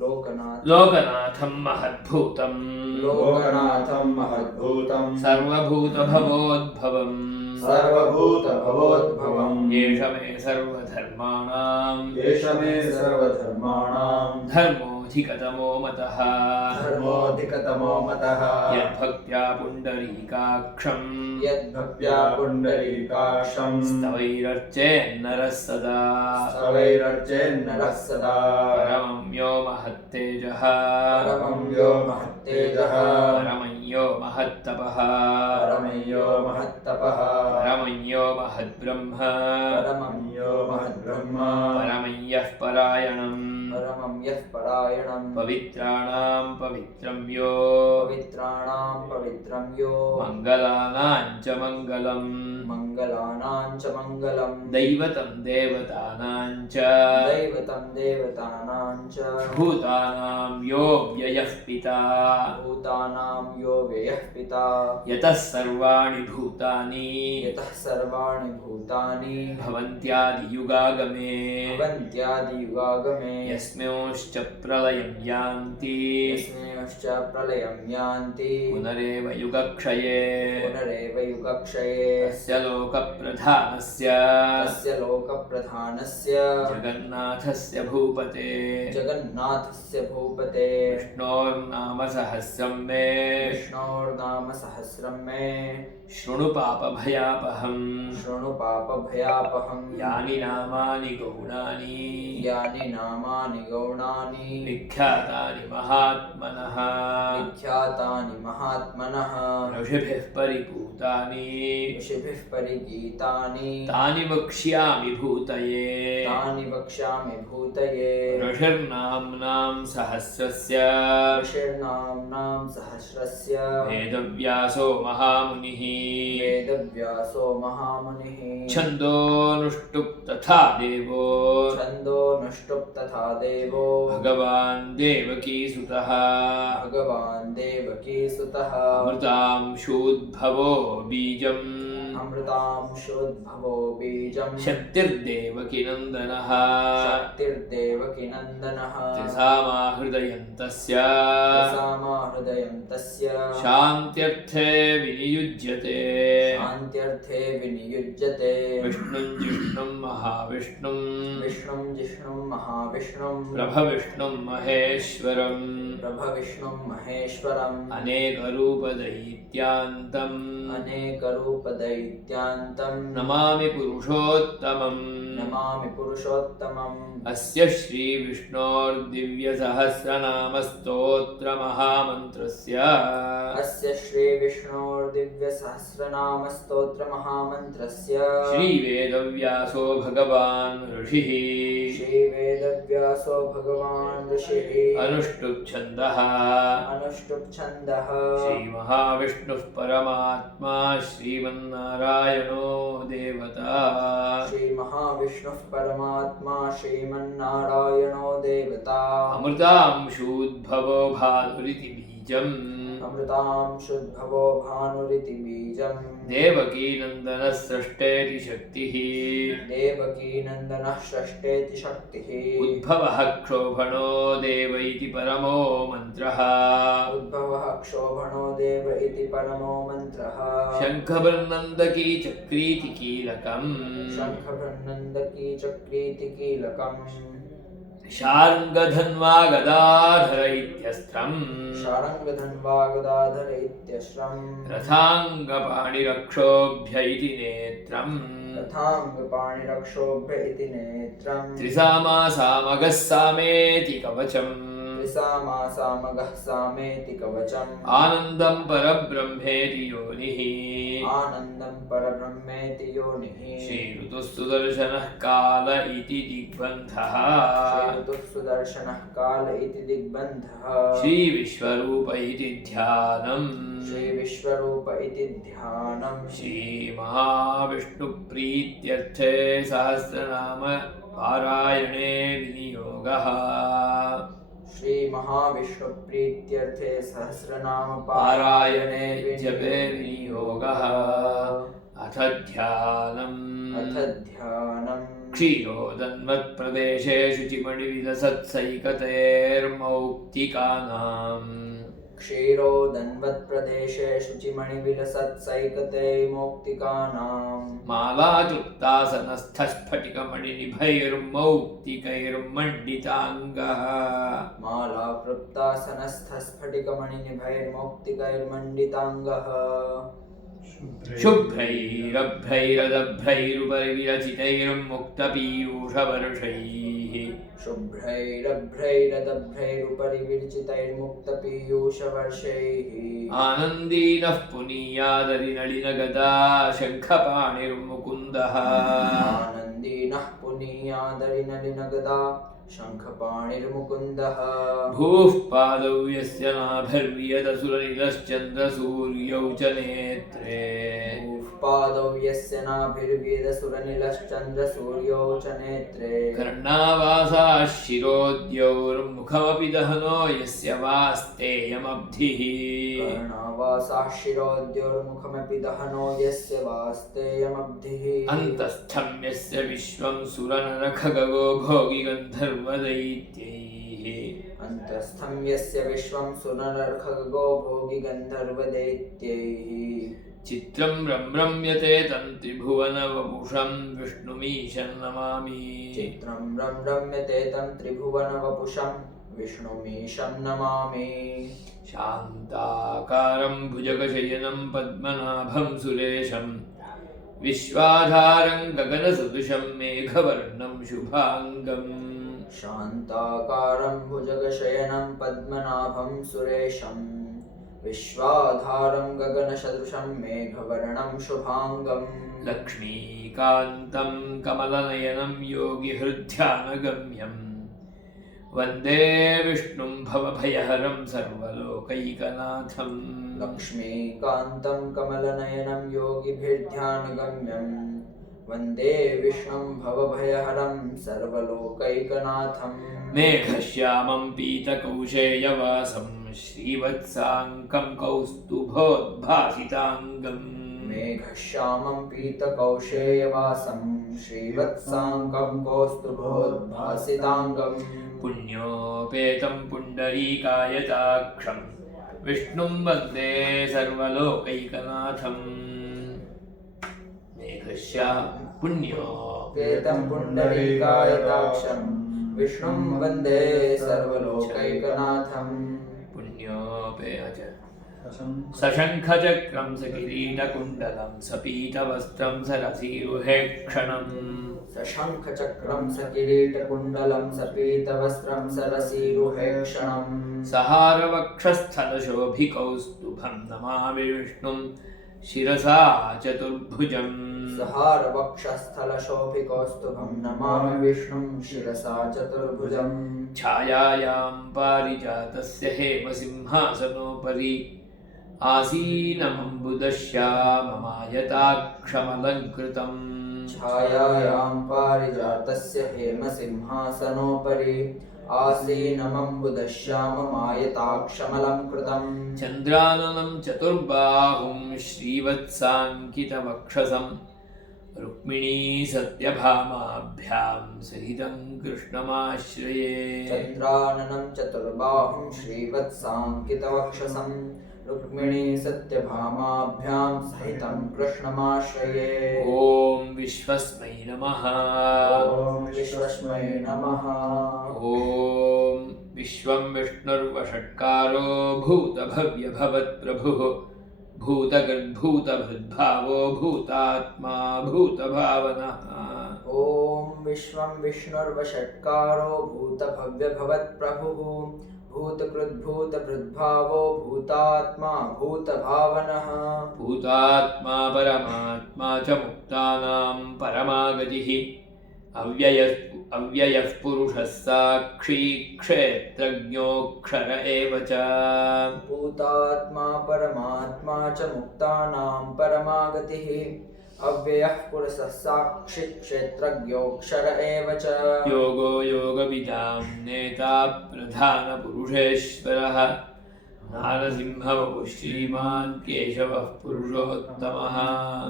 लोकनाथं महद्भूतं सर्वभूतभवोद्भवम् येष मे सर्वधर्माणां धर्मोऽधिकतमो मतः यद्भक्त्या पुण्डरीकाक्षं स्तवैरर्चेन्नरः सदा परमं यो महत्तेजः परमं यो महत्तपः परमं यो महद्ब्रह्म परमं यः परायणम् पवित्राणां पवित्रं यो मङ्गलानां च मङ्गलम् दैवतं देवतानां च भूतानां यो व्ययः पिता यतः सर्वाणि भूतानि भवन्त्यादियुगागमे यस्मिंश्च प्रलयं यान्ति पुनरेव युगक्षये तस्य लोकप्रधानस्य जगन्नाथस्य भूपते विष्णोर्नाम सहस्रं मे शृणु पापभयापहम् यानि नामानि गौणानि विख्यातानि महात्मनः ऋषिभिः परिगीतानि तानि वक्ष्यामि भूतये ऋषिर्नाम्नां सहस्रस्य वेदव्यासो महामुनिः छन्दोनुष्टुप् तथा देवो भगवान् देवकीसुतः अमृतांशूद्भवो बीजम् शक्तिर्देवकीनन्दनः त्रिसामाहृदयन्तस्य शान्त्यर्थे विनियुज्यते विष्णुं जिष्णुं महाविष्णुं प्रभविष्णुं महेश्वरम् अनेकरूपदैत्यान्तं नमामि पुरुषोत्तमम् अस्य श्रीविष्णोर्दिव्यसहस्रनामस्तोत्रमहामन्त्रस्य श्रीवेदव्यासो भगवान् ऋषिः अनुष्टुप् छन्दः श्रीमहाविष्णुः परमात्मा श्रीमन्नारायणो देवता अमृतांशूद्भवो भानुरिति बीजम् देवकीनन्दनः षष्ठेति शक्तिः उद्भवः क्षोभणो देव इति परमो मन्त्रः शङ्खभृन्नन्दकी चक्रीति कीलकम् शार्ङ्गधन्वा गदाधर इत्यस्त्रम् रथाङ्गपाणिरक्षोभ्य इति नेत्रम् त्रिसामासामगः सामेति कवचम् आनन्दं परब्रह्मेति योनिः श्रीऋतुः सुदर्शनः काल इति दिग्बन्धः श्रीविश्वरूप इति ध्यानम् श्रीमहाविष्णुप्रीत्यर्थे सहस्रनाम पारायणे विनियोगः श्रीमहाविष्णुप्रीत्यर्थे सहस्रनाम पारायणे जपे विनियोगः अथ ध्यानम् क्षीरोदन्वत्प्रदेशे शुचिमणिविलसत्सैकतेर्मौक्तिकानाम् क्षीरोदन्वत्प्रदेशे शुचिमणिविलसत्सैकते मौक्तिकानाम् मालातृप्तासनस्थस्फटिकमणिनिभैर्मौक्तिकैर्मण्डिताङ्गः मालाकृप्तासनस्थस्फटिकमणिनिभैर्मौक्तिकैर्मण्डिताङ्गः शुभ्रैरभ्रैरदभ्रैरुपरिविरचितैर्मुक्तपीयूषवर्षैः शुभ्रैरभ्रैरदभ्रैरुपरि विरचितैर्मुक्तपीयूषवर्षैः आनन्दीनः पुनीयादरिनलिनगदा शङ्खपाणिर्मुकुन्दः आनन्दीनः पुनीयादरिनलिनगदा शङ्खपाणिर्मुकुन्दः भूः पादौ यस्य नाभिर्वियदसुरनिलश्चन्द्रसूर्यौ च नेत्रे पादौ यस्य नाभिर्वेदसुरनिलश्चन्द्रसूर्यौ च नेत्रे कर्णावासाः शिरोद्यौर्मुखमपि दहनो यस्य वास्तेयमब्धिः कर्णावासाः शिरोद्योर्मुखमपि दहनो यस्य वास्तेयमब्धिः अन्तस्थं यस्य विश्वं सुरनरखगगो भोगिगन्धर्वदैत्यैः अन्तस्थं यस्य विश्वं सुरनरखगो भोगिगन्धर्वदैत्यैः चित्रं रम्यते तन्त्रिभुवनवपुषं विष्णुमीशं नमामि चित्रं रम्यते तं त्रिभुवनवपुषं विष्णुमीशं नमामि शान्ताकारं भुजगशयनं पद्मनाभं सुरेशं विश्वाधारं गगनसदृशं मेघवर्णं शुभाङ्गम् शान्ताकारं भुजगशयनं पद्मनाभं सुरेशं विश्वाधारं गगनसदृशं मेघवर्णं शुभाङ्गम् लक्ष्मीकान्तं कमलनयनं योगिहृद्ध्यानगम्यं वन्दे विष्णुं भवभयहरं सर्वलोकैकनाथम् लक्ष्मीकान्तं कमलनयनं योगिभिर्ध्यानगम्यं वन्दे विष्णुं भवभयहरं सर्वलोकैकनाथम् मेघश्यामं पीतकौशेयवासं श्रीवत्साङ्कं कौस्तुभोद्भासिताङ्गम् मेघश्यामं पीतकौशेयवासं श्रीवत्साङ्कं कौस्तुभोद्भासिताङ्गम् पुण्योपेतं पुण्डरीकायताक्षं विष्णुं वन्दे सर्वलोकैकनाथम् पुण्योपेतं पुण्डरीकायताक्षं विष्णुं वन्दे सर्वलोकैकनाथम् सशङ्खचक्रं सकिरीटकुण्डलं सपीतवस्त्रं सरसीरुहेक्षणम् सशङ्खचक्रं सकिरीटकुण्डलं सपीतवस्त्रं सरसीरुहेक्षणम् सहारवक्षस्थलशोभिकौस्तुभं नमामि विष्णुं शिरसा चतुर्भुजम् सहारवक्षस्थलशोभिकौस्तुभं नमामि विष्णुं शिरसा चतुर्भुजम् छायायां पारिजातस्य हेमसिंहासनोपरि आसीनमम्बुदश्याममायताक्षमलङ्कृतम् छायायां पारिजातस्य हेमसिंहासनोपरि आसीनमम्बुदश्याममायताक्षमलङ्कृतम् चन्द्राननं चतुर्बाहुं श्रीवत्साङ्कितवक्षसं रुक्मिणी सत्यभामाभ्यां सहितं कृष्णमाश्रये चन्द्राननं चतुर्बाहुं श्रीवत्साङ्कितवक्षसं रुक्मिणी सत्यभामाभ्यां सहितं कृष्णमाश्रये ॐ विश्वस्मै नमः ॐ विश्वस्मै नमः ॐ विश्वं विष्णुर्वषट्कारो भूतभव्यभवत्प्रभुः भूतगर्भूतभृद्भावो भूतात्मा भूतभावनः ॐ विश्वं विष्णुर्वषट्कारो भूतभव्यभवत्प्रभुः भूतकृद्भूतभृद्भावो भूतात्मा भूतभावनः भूतात्मा परमात्मा च मुक्तानां परमागतिः अव्ययः पुरुषः साक्षी क्षेत्रज्ञोऽक्षर एव च भूतात्मा परमात्मा च मुक्तानां परमागतिः अव्ययः पुरुषः साक्षी क्षेत्रज्ञोऽक्षर एव च योगो योगविदां नेता प्रधानपुरुषेश्वरः नारसिंहवपुः श्रीमान् केशवः पुरुषोत्तमः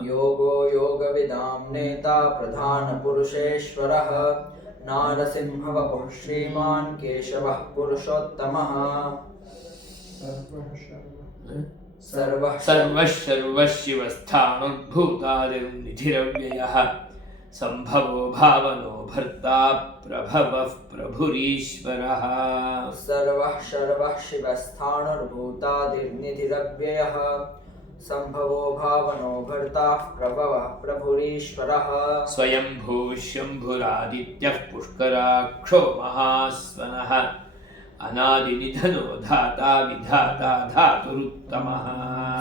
योगो योगविदां नेता प्रधानपुरुषेश्वरः नारसिंहवपुः श्रीमान् केशवः पुरुषोत्तमः सर्वः सर्वशिवस्थाणुर्भूतादिर्निधिरव्ययः सम्भवो भावनो भर्ता प्रभवः प्रभुरीश्वरः सर्वः शिवस्थाणुर्भूतादिर्निधिरव्ययः सम्भवो भावनो भर्ता प्रभवः प्रभुरीश्वरः स्वयंभूः शम्भुरादित्यः पुष्कराक्षो महास्वनः अनादिनिधनो धाता विधाता धातुरुत्तमः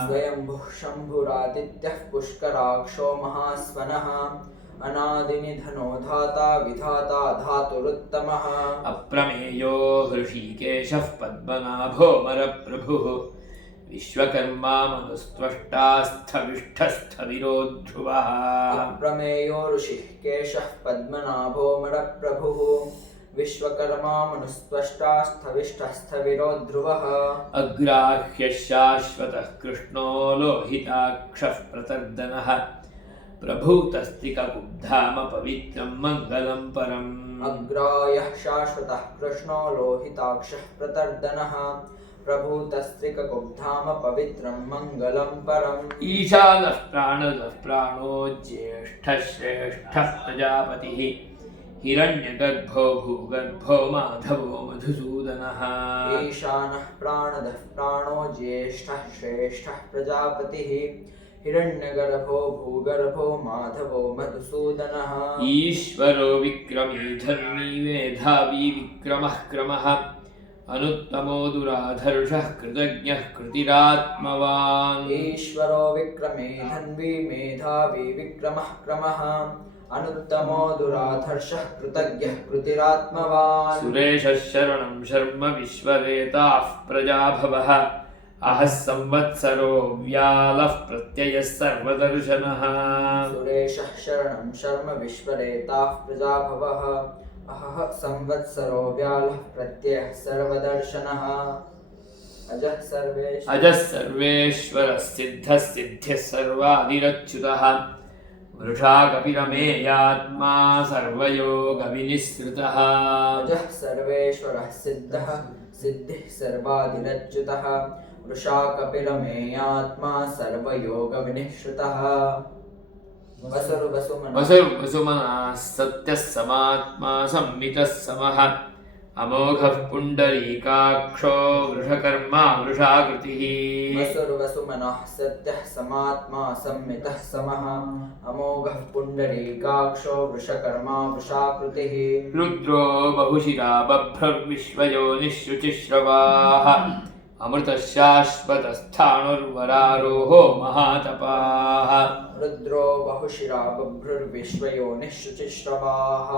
स्वयंभुः शम्भुरादित्यः पुष्कराक्षो महास्वनः अनादिनिधनो धाता विधाता धातुरुत्तमः अप्रमेयो हृषीकेशः पद्मनाभो मरप्रभुः विश्वकर्मा मनुस्त्वष्टास्थविष्ठस्थविरो ध्रुवः अप्रमेयो ऋषिकेशः पद्मनाभो मरप्रभुः विश्वकर्मा मनुस्त्वष्टास्थविष्ठस्थविरो ध्रुवः अग्राह्यः शाश्वतः कृष्णो लोहिताक्षः प्रतर्दनः प्रभूतस्तिककुब्धाम पवित्रं मङ्गलं परम् अग्रायः शाश्वतः कृष्णो लोहिताक्षः प्रतर्दनः प्रभूतस्त्रिककुब्धाम पवित्रं मङ्गलं परम् ईशानः प्राणदः प्राणो ज्येष्ठः श्रेष्ठः प्रजापतिः हिरण्यगर्भो भूगर्भो माधवो मधुसूदनः ईशानः प्राणदः प्राणो ज्येष्ठः श्रेष्ठः प्रजापतिः हिरण्यगर्भो भूगर्भो माधवो मधुसूदनः ईश्वरो विक्रमी धर्मी मेधावी विक्रमः क्रमः अनुत्तमो दुराधर्षः कृतज्ञः कृतिरात्मवान् ईश्वरो विक्रमे धन्वी मेधावी विक्रमः क्रमः अनुत्तमो दुराधर्षः कृतज्ञः कृतिरात्मवान् सुरेशः शरणं शर्म विश्वरेताः प्रजाभवः अहः संवत्सरो व्यालः प्रत्ययः सर्वदर्शनः सुरेशः शरणं शर्म विश्वरेताः प्रजाभवः अहः संवत्सरो व्यालः प्रत्ययः सर्वदर्शनः अजः सर्वेश्वरः सिद्धः सिद्ध्यः सर्वादिरच्युतः वृषा कपिरमेयात्मा सर्वयोगविनिःसृतः अजः सर्वेश्वरः सिद्धः सिद्धिः सर्वादिरच्युतः वृषा कपिलमेयात्मा सर्वयोगविनिःश्रुतः वसुर्वसुमनः सत्यः समात्मा संमितः समः अमोघः पुण्डरीकाक्षो वृषकर्मा वृषाकृतिः वसुर्वसुमनः सत्यः समात्मा संमितः समः अमोघः पुण्डरीकाक्षो वृषकर्मा वृषाकृतिः रुद्रो बहुशिरा बभ्रर्विश्वयोनिः शुचिश्रवाः अमृतः शाश्वतस्थाणुर्वरारोहो महातपाः रुद्रो बहुशिरा बभ्रुर्विश्वयोनिः शुचिश्रवाः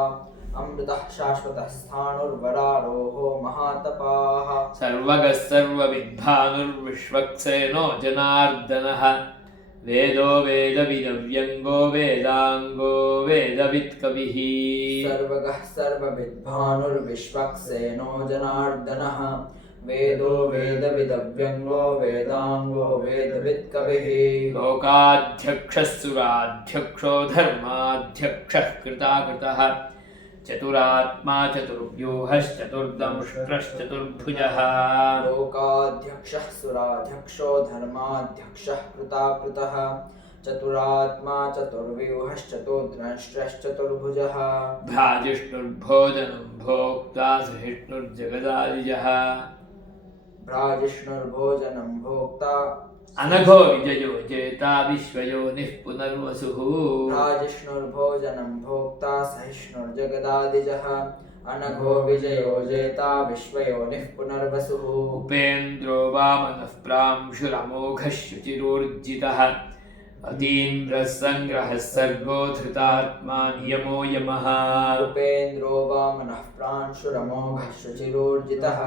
अमृतः शाश्वतः स्थाणुर्वरारोहो महातपाः सर्वगः सर्वविद्भानुर्विश्वक्सेनो जनार्दनः वेदो वेदविदव्यङ्गो वेदाङ्गो वेदवित्कविः सर्वगः सर्वविद्भानुर्विश्वक्सेनो जनार्दनः वेदो वेदविदव्यङ्गो वेदाङ्गो वेदवित्कविः लोकाध्यक्षः सुराध्यक्षो धर्माध्यक्षः कृताकृतः चतुरात्मा चतुर्व्यूहश्चतुर्दंष्ट्रश्चतुर्भुजः लोकाध्यक्षः सुराध्यक्षो धर्माध्यक्षः कृताकृतः चतुरात्मा चतुर्व्यूहश्चतुर्दंष्ट्रश्चतुर्भुजः भ्राजिष्णुर्भोजनं भोक्ता सहिष्णुर्जगदादिजः भ्राजिष्णुर्भोजनं भोक्ता अनघो विजयो जेता विश्वयोनिः पुनर्वसुः भ्राजिष्णुर्भोजनं भोक्ता सहिष्णुर्जगदादिजः अनघो विजयो जेता विश्वयोनिः पुनर्वसुः उपेन्द्रो वामनः प्रांशुरमोघः शुचिरोर्जितः अतीन्द्रः सङ्ग्रहः सर्गो धृतात्मा नियमो यमः उपेन्द्रो वामनः प्रांशुरमोघः शुचिरोर्जितः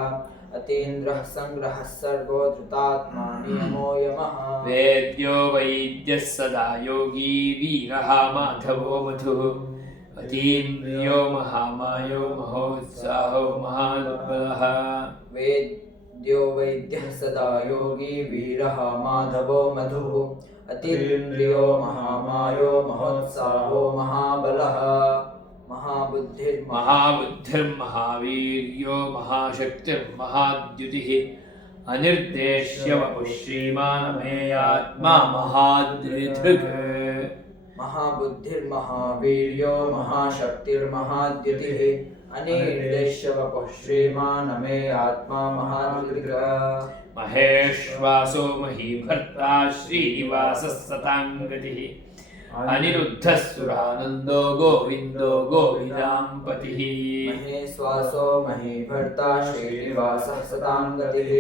अतीन्द्रः सङ्ग्रहः सर्गो धृतात्मा नियमो यमः वेद्यो वैद्यः सदा योगी वीरः माधवो मधुः अतीन्द्रियो महामायो महोत्साहो महाबलः वेद्यो वैद्यः सदा योगी वीरः माधवो मधुः अतीन्द्रियो महामायो महोत्साहो महाबलः महाबुद्धिर्महावीर्यो महाशक्तिर्महाद्युतिः अनिर्देश्य वपुः श्रीमानमेयात्मा महाद्रिधृक् महाबुद्धिर्महावीर्यो महाशक्तिर्महाद्युतिः अनिर्देश्य वपुः श्रीमानमे आत्मा महाद्रिधृक् महेश्वासो महीभर्ता श्रीनिवासः सताङ्गतिः अनिरुद्धः सुरानन्दो गोविन्दो गोविदाम्पतिः महेश्वासो महीभर्ता श्रीनिवासः सताङ्गतिः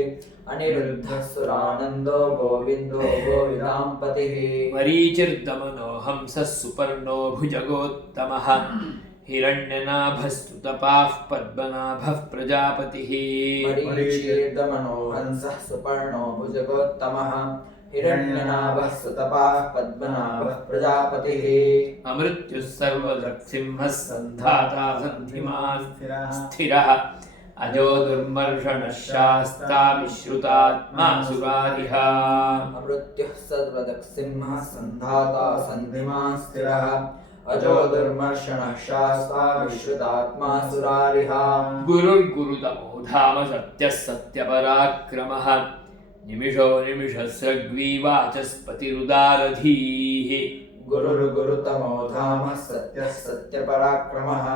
अनिरुद्धः सुरानन्दो गोविन्दो गोविदाम्पतिः मरीचिर्दमनो हंसः सुपर्णो भुजगोत्तमः हिरण्यनाभस्तुतपाः पद्मनाभः प्रजापतिः मरीचिर्दमनो हंसः सुपर्णो भुजगोत्तमः हिरण्यनाभः सुतपाः पद्मनाभः प्रजापतिः अमृत्युः सर्वदृक्सिंहः सन्धाता सन्धिमान् स्थिरः अजो दुर्मर्षणः शास्ता विश्रुतात्मा सुरारिः अमृत्युः सर्वदक्सिंहः सन्धाता सन्धिमान् स्थिरः अजो दुर्मर्षणः शास्ता विश्रुतात्मा सुरारिः गुरुर्गुरुतमो धाम सत्यः सत्यपराक्रमः निमिषो निमिषस्रग्वी वाचस्पतिरुदारधीः गुरुर्गुरुतमो धाम सत्यः सत्यपराक्रमः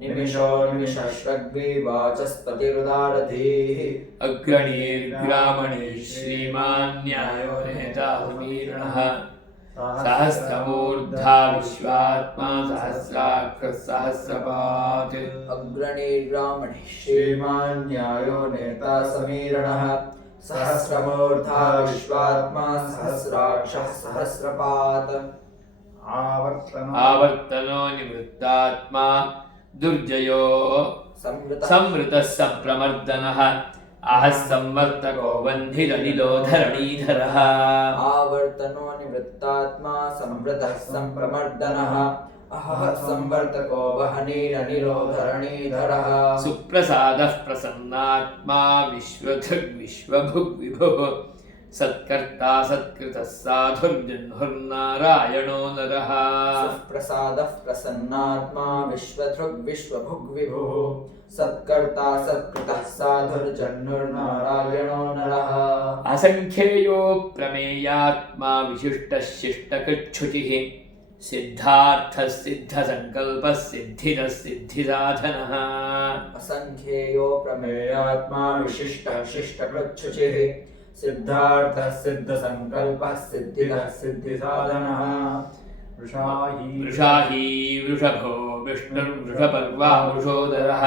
निमिषो निमिषश्रग्वी वाचस्पतिरुदारधीः अग्रणीर्ग्रामणी श्रीमान् न्यायो नेता समीरणः सहस्रमूर्धा विश्वात्मा सहस्राक्षः सहस्रपात् अग्रणीर्ग्रामणिः श्रीमान् न्यायो नेता समीरणः सहस्रमूर्धा विश्वात्मा सहस्राक्षः सहस्रपात् आवर्तनो निवृत्तात्मा दुर्जयो संवृतः सम्प्रमर्दनः आहः संवर्तको वह्निरनिलो धरणीधरः आवर्तनो निवृत्तात्मा संवृतः सम्प्रमर्दनः अहः संवर्तको वह्निरनिलो धरणीधरः सुप्रसादः प्रसन्नात्मा विश्वभुग्विभुः सत्कर्ता सत्कृतः साधुर्जह्नुर्नारायणो नरः सुप्रसादः प्रसन्नात्मा विश्वभुग्विभुः सत्कर्ता सत्कृतः साधुर्जह्नुर्नारायणो नरः असंख्येयो प्रमेयात्मा विशिष्टः शिष्टकृच्छुचिः सिद्धार्थः सिद्धसङ्कल्पः सिद्धिदः सिद्धिसाधनः असंख्येयो प्रमेयात्मा विशिष्टः शिष्टकृच्छुचिः सिद्धार्थः सिद्धसङ्कल्पः सिद्धिदः सिद्धिसाधनः वृषाही वृषभो विष्णुर्वृषपर्वा वृषोदरः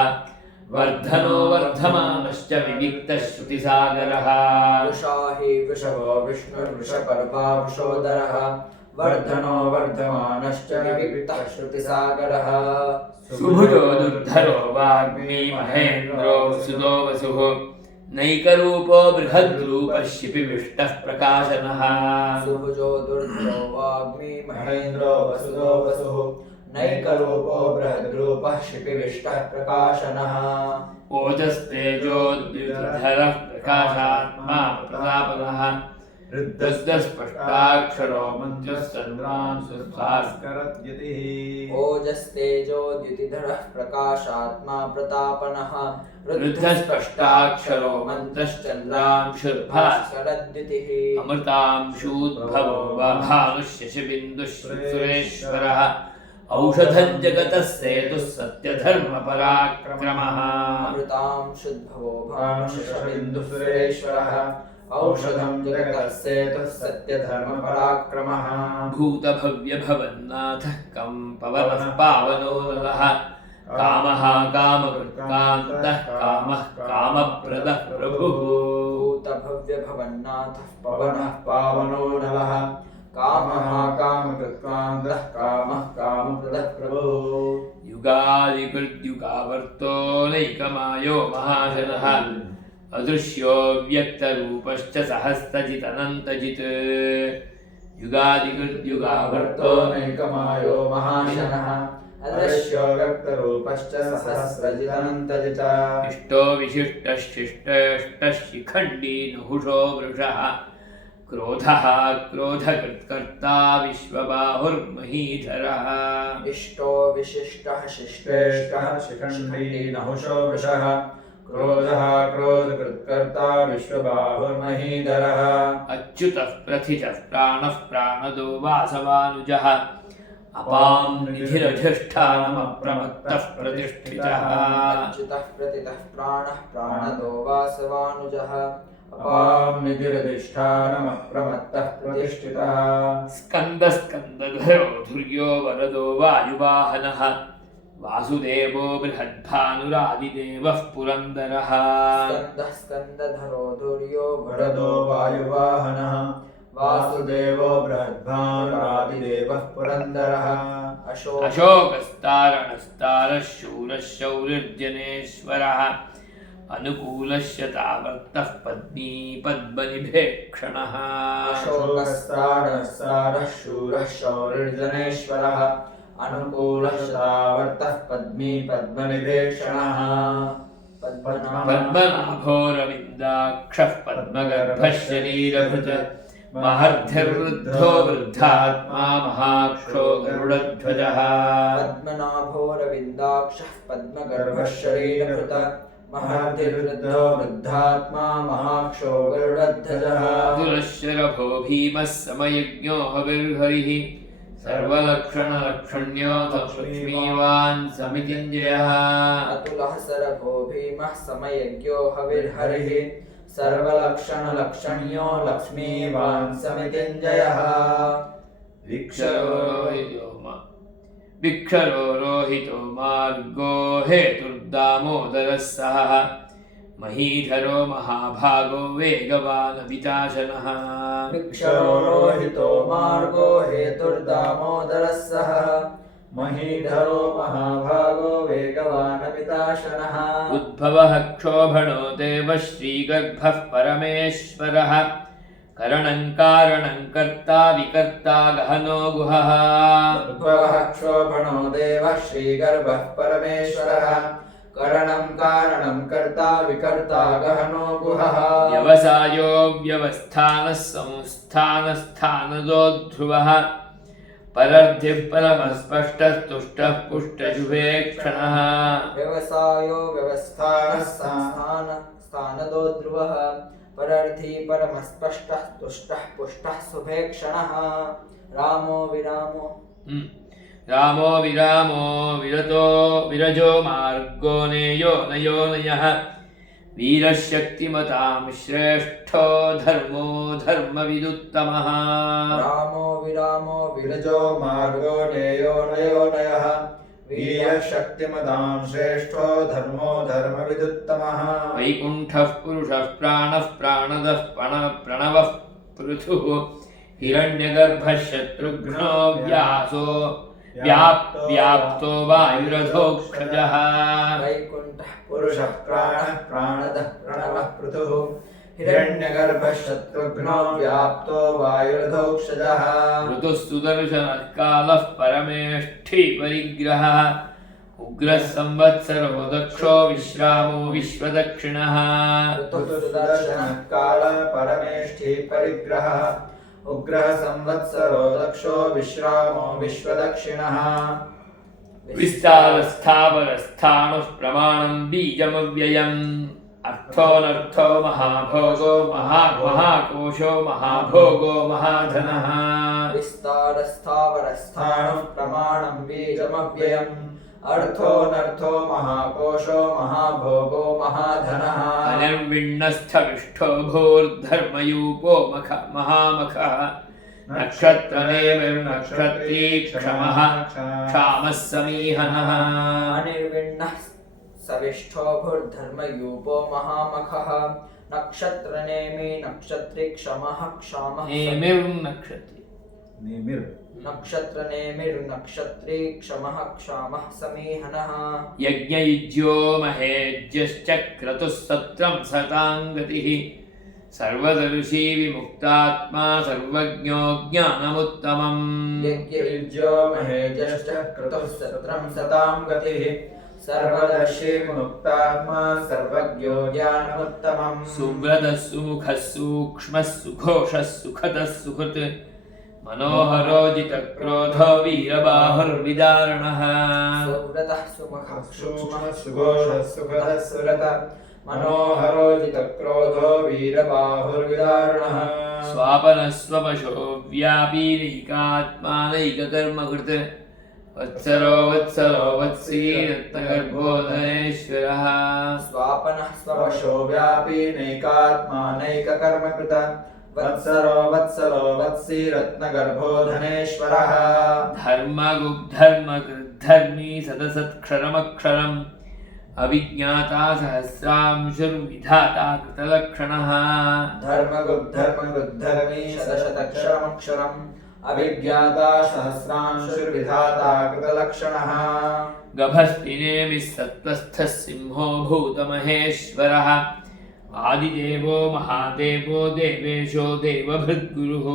वर्धनो वर्धमानश्च विविक्तः श्रुतिसागरः वृषाही वृषभो विष्णुर्वृषपर्वा वृषोदरः वर्धनो वर्धमानश्च विविक्तः श्रुतिसागरः सुभुजो दुर्धरो वाग्मी महेन्द्रो सुतो वसुः नैकरूपो बृहद्रूपः शिपिविष्टः प्रकाशनः सुभुजो दुर्धरो वाग्मी महेन्द्रो वसुतो वसुः नैकरूपो बृहद्रूपः शिपिविष्टः प्रकाशनः ओजस्तेजोद्युतिधरः प्रकाशात्मा प्रतापनः रुद्रस्पष्टाक्षरो मन्त्रश्चन्द्रांशुभास्करद्युतिः ओजस्तेजोद्युतिधरः प्रकाशात्मा प्रतापनः रुद्रस्पष्टाक्षरो मन्त्रश्चन्द्रांशुभास्करद्युतिः अमृतांशूद्भवो भानुशशिबिन्दुः औषधं जगतः सेतुः सत्यधर्मपराक्रमः अमृतांशुद्भवो भानुशशिबिन्दुः औषधं जगतः सेतुः सत्यधर्मपराक्रमः भूतभव्यभवन्नाथः कं पवनः पावनो नलः कामः कामकृत्कान्तः कामः कामप्रदः प्रभुः भूतभव्यभवन्नाथः पवनः पावनो नलः कामः कामकृत्कान्तः कामः कामप्रदः प्रभुः युगादिकृद्युगावर्तो नैकमायो महाशनः अदृश्यो व्यक्तरूपश्च सहस्रजितनन्तजित् युगादिकृद्युगावर्तो नैकमायो महाशनः अदृश्यो व्यक्तरूपश्च सहस्रजिदनन्तजित् इष्टो विशिष्टशिष्टशिखण्डी नुहुषो वृषः क्रोधः क्रोधकृत्कर्ता विश्वबाहुर्महीधरः इष्टो विशिष्टः शिष्टेष्टः शिखण्डी नहुषो वृषः क्रोधः क्रोधकृत्कर्ता विश्वबाहुर्महीधरः अच्युतः प्रथितः प्राणः प्राणदो वासवानुजः अपां निधिरधिष्ठानमप्रमत्तः प्रतिष्ठितः अच्युतः प्रतितः प्राणः प्राणदो वासवानुजः अपां निधिरधिष्ठानमप्रमत्तः प्रतिष्ठितः स्कन्दस्कन्दधरो धुर्यो वरदो वायुवाहनः वासुदेवो बृहद्भानुरादिदेवः पुरन्दरः स्कन्दः स्कन्दधरो धुर्यो वरदो वायुवाहनः वासुदेवो बृहद्भानुरादिदेवः पुरन्दरः अशोकस्तारणस्तारः शूरः शौरिर्जनेश्वरः अनुकूलस्य तावर्तः पद्मी पद्मनिभेक्षणः अशोकस्तारः शूरः शौरिर्जनेश्वरः अनुकूलश्रावर्तः पद्मी पद्मनिभेक्षणः पद्मनाभोरविन्दाक्षः पद्मगर्भः शरीरभृत् महर्धिर्वृद्धो वृद्धात्मा महाक्षो गरुडध्वजः पद्मनाभोरविन्दाक्षः पद्मगर्भः शरीरभृत् महर्धिर्वृद्धो वृद्धात्मा महाक्षो गरुडध्वजः तुलशरभो भीमः समयज्ञो हविर्हरिः सर्वलक्षणलक्षण्यो लक्ष्मीवान् समितिञ्जयः अतुलः सरभो भीमः समयज्ञो हविर्हरिः सर्वलक्षणलक्षण्यो लक्ष्मीवान् समितिञ्जयः विक्षरो रोहितो मार्गो हेतुर्दामोदरः सहः महीधरो महाभागो वेगवान् विताशनः विक्षरो रोहितो मार्गो हेतुर्दामोदरः सहः महीधरो महाभागो वेगवान् विताशनः उद्भवः क्षोभणो देवः श्रीगर्भः परमेश्वरः करणं कारणं कर्ता विकर्ता गहनो गुहः उद्भवः क्षोभणो देवः श्रीगर्भः परमेश्वरः करणं कारणं कर्ता विकर्ता गहनो गुहः व्यवसायो व्यवस्थानः संस्थानस्थानदो ध्रुवः परर्धिः परमस्पष्टः तुष्टः पुष्टशुभेक्षणः व्यवसायो व्यवस्थानः स्थानदो ध्रुवः परर्थी परमस्पष्टः तुष्टः पुष्टः शुभेक्षणः रामो विरामो विरतो विरजो मार्गो नेयो नयोनयः वीरशक्तिमतां श्रेष्ठो धर्मो धर्मविदुत्तमः रामो विरामो विरजो मार्गो नेयो नयोनयः वीरशक्तिमतां श्रेष्ठो धर्मो धर्मविदुत्तमः वैकुण्ठः पुरुषः प्राणः प्राणदः प्रणवः पृथुः हिरण्यगर्भः शत्रुघ्नो व्यासो व्याप्तो वायुरधोक्षजः वैकुण्ठः पुरुषः प्राणः प्राणदः प्रणवः पृथुः हिरण्यगर्भः शत्रुघ्नो व्याप्तो वायुरधोक्षजः ऋतुः सुदर्शनः कालः परमेष्ठी परिग्रहः उग्रः संवत्सरो दक्षो विश्रामो विश्वदक्षिणः ऋतुः सुदर्शनः कालः परमेष्ठी परिग्रहः उग्रः संवत्सरो दक्षो विश्रामो विश्वदक्षिणः विस्तारस्थावरस्थाणुः प्रमाणं बीजमव्ययम् अर्थोऽनर्थो महाभोगो महाकोशो महाभोगो महाधनः विस्तारस्थावरस्थाणुः प्रमाणं बीजमव्ययम् अर्थोऽनर्थो महाकोशो महाभोगो महाधनः अनिर्विण्णस्थविष्ठो भूर्धर्मयूपो महामखः नक्षत्रनेमिर्नक्षत्री क्षमः क्षामः समीहनः अनिर्विण्णः सविष्ठो भूर्धर्मयूपो महामखः नक्षत्रनेमि नक्षत्री क्षमः क्षामः नेमिर्नक्षत्री नक्षत्रनेमिर्नक्षत्री क्षमः क्षामः समीहनः यज्ञयुज्यो महेज्यश्च क्रतुः सत्रं सतां गतिः सर्वदर्शी विमुक्तात्मा सर्वज्ञो ज्ञानमुत्तमम् यज्ञयुज्यो महेजश्च क्रतुः सत्रं सतां गतिः सर्वदर्शी विमुक्तात्मा सर्वज्ञो ज्ञानमुत्तमम् सुव्रतः सुमुखः सूक्ष्मः सुघोषः सुखतः सुहृत् मनोहरोजितक्रोधो वीरबाहुर्विदारणः सुव्रतः सुमुखः सूक्ष्मः सुघोषः सुखदः सुरतः मनोहरोजितक्रोधो वीरबाहुर्विदारणः स्वापनः स्वपशो व्यापी नैकात्मानैककर्मकृत् वत्सरो वत्सलो वत्सी रत्नगर्भोधनेश्वरः स्वापनः स्ववशो व्यापी नैकात्मानैककर्मकृत वत्सरो वत्सलो वत्सी रत्नगर्भो धनेश्वरः धर्मगुग्धर्मकृद्धर्मी सदसत्क्षरमक्षरम् अविज्ञाता सहस्रांशुर्विधाता कृतलक्षणः धर्मगुद्धर्मकृद्धर्मी शतशतक्षरमक्षरम् अभिज्ञाता सहस्रांशुर्विधाता कृतलक्षणः गभस्तिनेमिः सत्त्वस्थः सिंहो भूतमहेश्वरः आदिदेवो महादेवो देवेशो देवभृद्गुरुः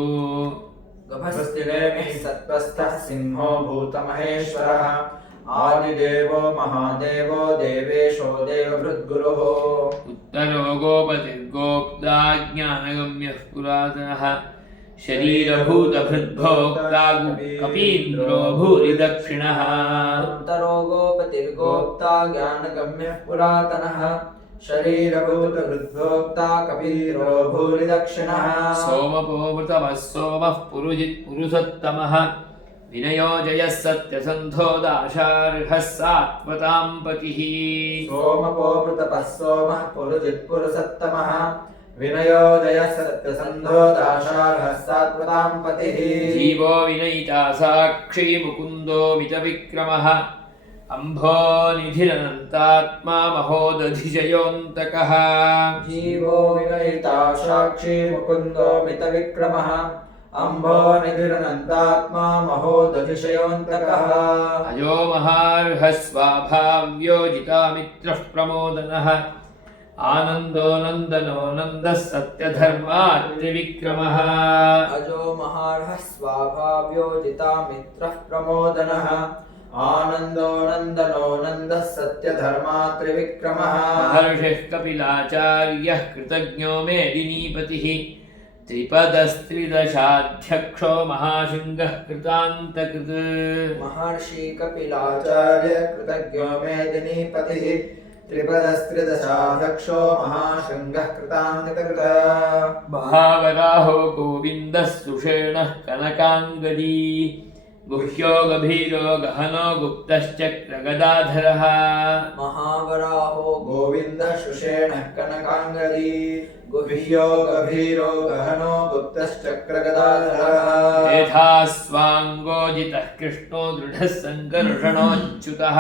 गभस्तिनेमिः सत्त्वस्थः सिंहो भूतमहेश्वरः आदिदेवो महादेवो देवेशो देवभृद्गुरुः उत्तरो गोपतिर्गोप्ता ज्ञानगम्यः पुरातनः शरीरभूतभृद्भोक्ता कपीन्द्रो भूरिदक्षिणः उत्तरो गोपतिर्गोप्ता ज्ञानगम्यः पुरातनः शरीरभूतभृद्भोक्ता कपीन्द्रो भूरिदक्षिणः सोमपोमृतमः सोमः पुरुषोत्तमः विनयो जयः सत्यसन्धो दाशार्हः सात्वतां पतिः सोमपोमृतपः सोमः पुरुजित्पुरुषोत्तमः विनयोदयः सत्यसन्धो दाशार्हः सात्वतां पतिः जीवो विनयिता साक्षी मुकुन्दो मितविक्रमः अम्भो निधिरनन्तात्मा महोदधिजयोऽन्तकः जीवो विनयिता साक्षी मुकुन्दो मितविक्रमः अम्भो निधिरनन्तात्मा महोदधिशयोऽन्तकः अजो महार्हः स्वाभाव्यो जितामित्रः प्रमोदनः आनन्दो नन्दनो नन्दः सत्यधर्मात्रिविक्रमः अजो महार्हः स्वाभाव्यो जितामित्रः प्रमोदनः आनन्दो नन्दनो नन्दः सत्यधर्मात्रिविक्रमः महर्षिः कपिलाचार्यः कृतज्ञो मेदिनीपतिः त्रिपदस्त्रिदशाध्यक्षो महाशृङ्गः कृतान्तकृत् महर्षि कपिलाचार्य कृतज्ञो मेदिनीपतिः त्रिपदस्त्रिदशाध्यक्षो महाशृङ्गः कृतान्तकृत् महावराहो गोविन्दः सुषेणः कनकाङ्गदी गुह्यो गभीरो गहनो गुप्तश्चक्रगदाधरः महावराहो गोविन्दः सुषेणः कनकाङ्गदी गुह्यो गभीरो गहनो गुप्तश्चक्रगदाधरः मेधास्वाङ्गोजितः कृष्णो दृढः सङ्कर्षणोच्युतः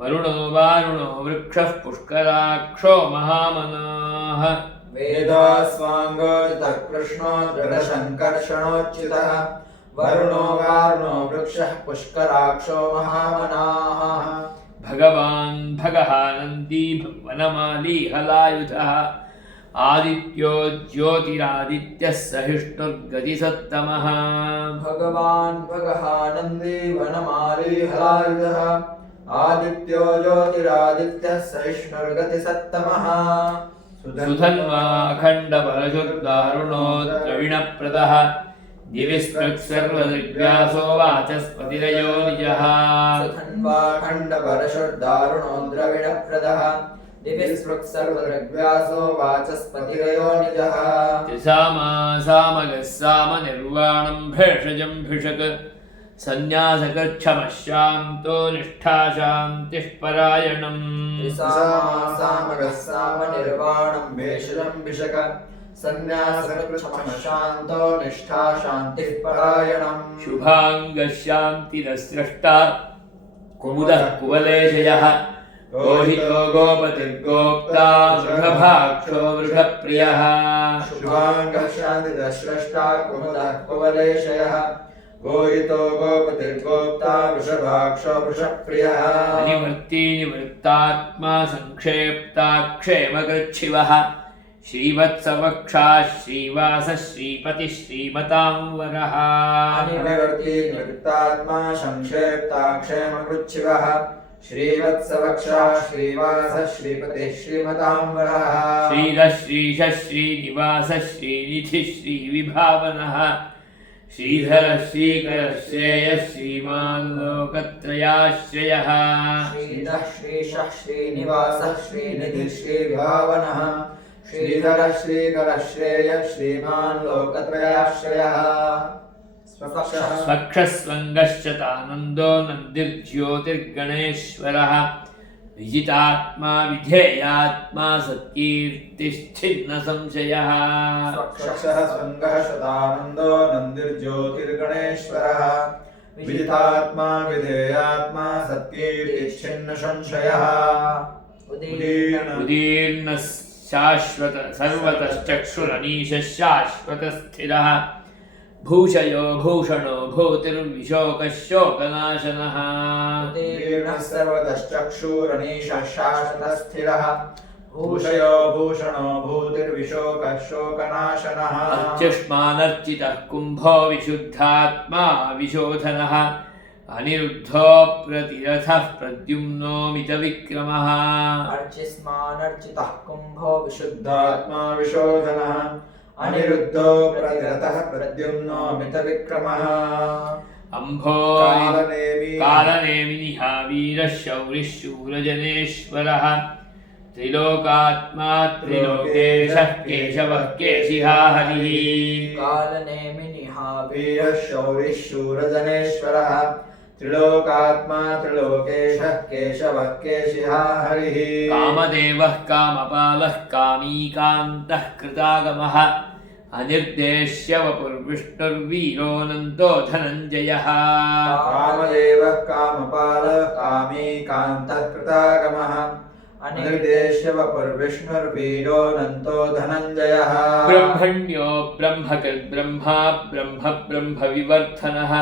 वरुणो वारुणो वृक्षः पुष्कराक्षो महामनाः वेदास्वाङ्गोजितः कृष्णो दृढसङ्कर्षणोच्युतः वरुणो वारुणो वृक्षः पुष्कराक्षो महामनाः भगवान् भगहानन्दी वनमाली हलायुधः आदित्यो ज्योतिरादित्यः सहिष्णुर्गतिसत्तमः भगवान् भगहानन्दी वनमाली हलायुधः आदित्यो ज्योतिरादित्यः सहिष्णुर्गतिसत्तमः सुधन्वा अखण्डपरशुर्दारुणो द्रविणप्रदः दिविस्पृक्सर्वदिव्यासो वाचस्पतिरयो निजः सुधन्वा खण्डपरशुर्दारुणो द्रविणप्रदः दिविस्पृक्सर्वदिव्यासो वाचस्पतिरयो निजः त्रिसामासामगः सामनिर्वाणं भेषजं भिषक् सन्न्यासकृच्छमः शान्तो निष्ठा शान्तिः परायणम् त्रिसामासामगः सामनिर्वाणं भेषजं भिषक सन्न्यासकृच्छमः शान्तो निष्ठा शान्तिः परायणम् शुभाङ्गः शान्तिरस्रष्टा कुमुदः कुवलेशयः रोहितो गोपतिर्गोप्ता वृषभाक्षो वृषप्रियः शुभाङ्गः शान्तिरस्रष्टा कुमुदः कुवलेशयः गोहितो गोपतिर्गोप्ता वृषभाक्षो वृषप्रियः निवृत्ति निवृत्तात्मा संक्षेप्ता क्षेमकृच्छिवः श्रीवत्सवक्षा श्रीवास श्रीपतिः श्रीमतांवरः अनिवर्ती निवृत्तात्मा संक्षेप्ताक्षेमकृच्छिवः श्रीवत्सवक्षा श्रीवास श्रीपतिः श्रीमतांवरः श्रीधः श्रीशः श्रीनिवास श्रीनिधिः श्रीविभावनः श्रीधरः श्रीकरः श्रेयः श्रीमान् लोकत्रयाश्रयः श्रीधः श्रीशः श्रीनिवासः श्रीनिधिः श्रीविभावनः श्रीधरः श्रीकरः श्रेयः श्रीमान् लोकत्रयाश्रयः स्वक्षस्वङ्गश्चतानन्दो नन्दिर्ज्योतिर्गणेश्वरः विजितात्मा विधेयात्मा सत्कीर्तिश्चिन्न संशयः स्वक्षः स्वङ्गः शतानन्दो नन्दिर्ज्योतिर्गणेश्वरः विजितात्मा विधेयात्मा सत्कीर्तिश्चिन्न संशयः उदीर्णः शाश्वत सर्वतश्चक्षुरनीशः शाश्वतस्थिरः भूषयो भूषणो भूतिर्विशोकः शोकनाशनः उदीर्णः सर्वतश्चक्षुरनीशः शाश्वतस्थिरः भूषयो भूषणो भूतिर्विशोकः शोकनाशनः अर्च्युष्मानर्चितः कुम्भो विशुद्धात्मा विशोधनः अनिरुद्धो प्रतिरथः प्रद्युम्नो मितविक्रमः अर्चिस्मानर्चितः कुम्भो विशुद्धात्मा विशोधनः अनिरुद्धो प्रतिरथः प्रद्युम्नो मितविक्रमः कालनेमिनिः वीरः शौरिः शूरजनेश्वरः त्रिलोकात्मा त्रिलोकेशः केशवः केशिहा हरिः कालनेमिनिः वीरः शौरिः शूरजनेश्वरः त्रिलोकात्मा त्रिलोकेशः केशवः केशिहा हरिः कामदेवः कामपालः कामीकान्तः कृतागमः अनिर्देश्य वपुर्विष्णुर्वीरोऽनन्तो धनञ्जयः कामदेवः कामपालः कामीकान्तः कृतागमः अनिर्देश्य वपुर्विष्णुर्वीरोऽनन्तो धनञ्जयः ब्रह्मण्यो ब्रह्मकृद्ब्रह्मा ब्रह्मविवर्धनः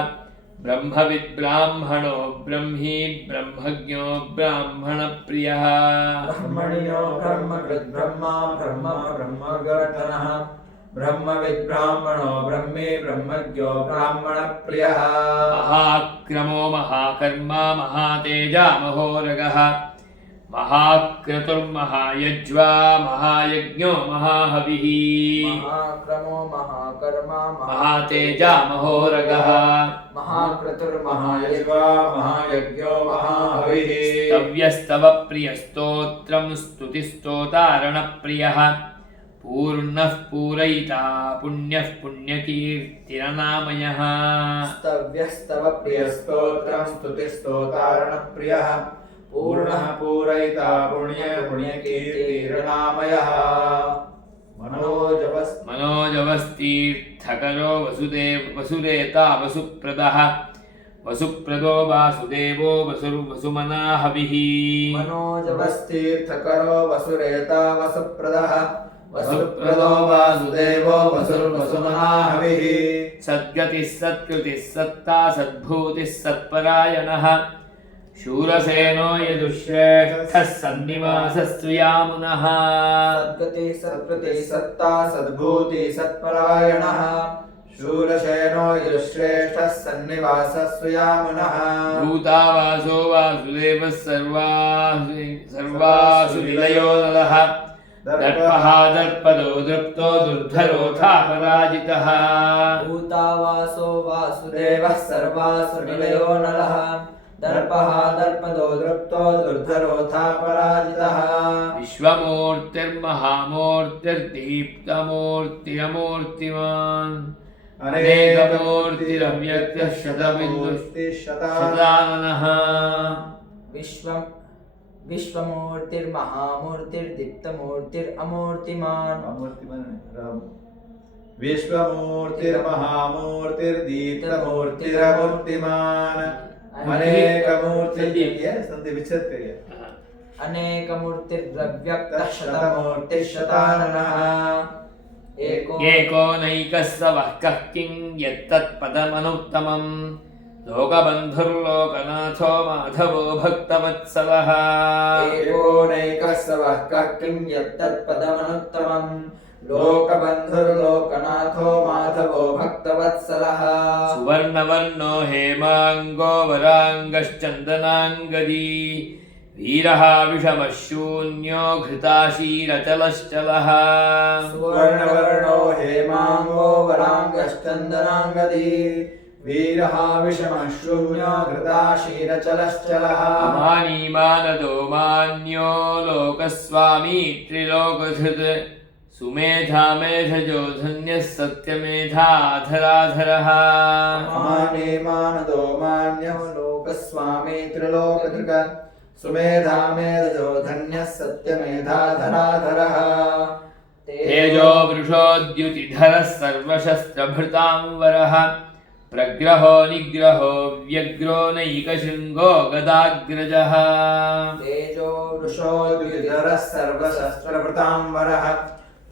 ब्रह्मविद्ब्राह्मणो ब्रह्मी ब्रह्मज्ञो ब्राह्मणप्रियः ब्रह्मण्यो ब्रह्मकृद्ब्रह्मा ब्रह्मविवर्धनः ब्रह्मविद्ब्राह्मणो ब्रह्मी ब्रह्मज्ञो ब्राह्मणप्रियः महाक्रमो महाकर्मा महातेजा महोरगः महाक्रतुर्महायज्वा महायज्ञो महाहविः महाक्रमो महाकर्मा महातेजा महोरगः महाक्रतुर्महायज्वा महायज्ञो महाहविः स्तव्यस्तव प्रियस्तोत्रं स्तुतिस्तोतारणप्रियः पूर्णः पूरयिता पुण्यः पुण्यकीर्तिरनामयः स्तव्यस्तव प्रियस्तोत्रं स्तुतिस्तोतारणप्रियः पूर्णः पूरयिता पुण्यकीर्तिरनामयः मनोजवस्तीर्थकरो वसुरेता वसुप्रदः वसुप्रदो वासुदेवो वसुमनाहविः मनोजवस्तीर्थकरो वसुरेता वसुप्रदः वसुप्रदो वासुदेवो वसुमनाहविः सद्गतिः सत्कृतिः सत्ता सद्भूतिः सत्परायणः शूरसेनो यदुश्रेष्ठः सन्निवासस्तु यामुनः सद्गतिः सत्कृतिः सत्ता सद्भूतिः सत्परायणः शूरसेनो यदुश्रेष्ठः सन्निवासस्तु यामुनः भूतावासो वासुदेवः सर्वासु निलयो नलः दर्पः दर्पदो दृप्तो दुर्धरोऽथा पराजितः भूतावासो वासुदेवः सर्वासु निलयो नलः दर्पः दर्पदो दृप्तो दुर्धरोऽथा पराजितः विश्वमूर्तिर्महामूर्तिर्दीप्तमूर्तिरमूर्तिमान् अनेकमूर्तिरव्यक्तः शताननः विश्वमूर्तिर्महामूर्तिर्दीप्तमूर्तिरमूर्तिमान् विश्वमूर्तिर्महामूर्तिर्दीप्तमूर्तिरमूर्तिमान् अनेकमूर्तिरव्यक्तः शतमूर्तिः शताननः एको नैकः स वः कः किं यत्तत्पदमनुत्तमम् लोकबन्धुर्लोकनाथो माधवो भक्तवत्सलः एकोनैकः सवः कः किं यत्तत्पदमनुत्तमम् लोकबन्धुर्लोकनाथो माधवो भक्तवत्सलः सुवर्णवर्णो हेमाङ्गो वराङ्गश्चन्दनाङ्गदी वीरः विषमः शून्यो घृताशीरचलश्चलः सुवर्णवर्णो हेमाङ्गो वराङ्गश्चन्दनाङ्गदी वीरः विषमः शून्यो घृताशीरचलश्चलः मानीमानदो मान्यो लोकस्वामी त्रिलोकधृत् सुमेधा मेधजो धन्यः सत्यमेधाधराधरः मानेमानदो मान्यो लोकस्वामी त्रिलोकधृत सुमेधा मेधजो धन्यः सत्यमेधाधराधरः तेजो वृषोद्युतिधरः सर्वशस्त्रभृतांवरः प्रग्रहो निग्रहो व्यग्रो नैकशृङ्गो गदाग्रजः तेजो वृषोद्युतिधरः सर्वशस्त्रभृतांवरः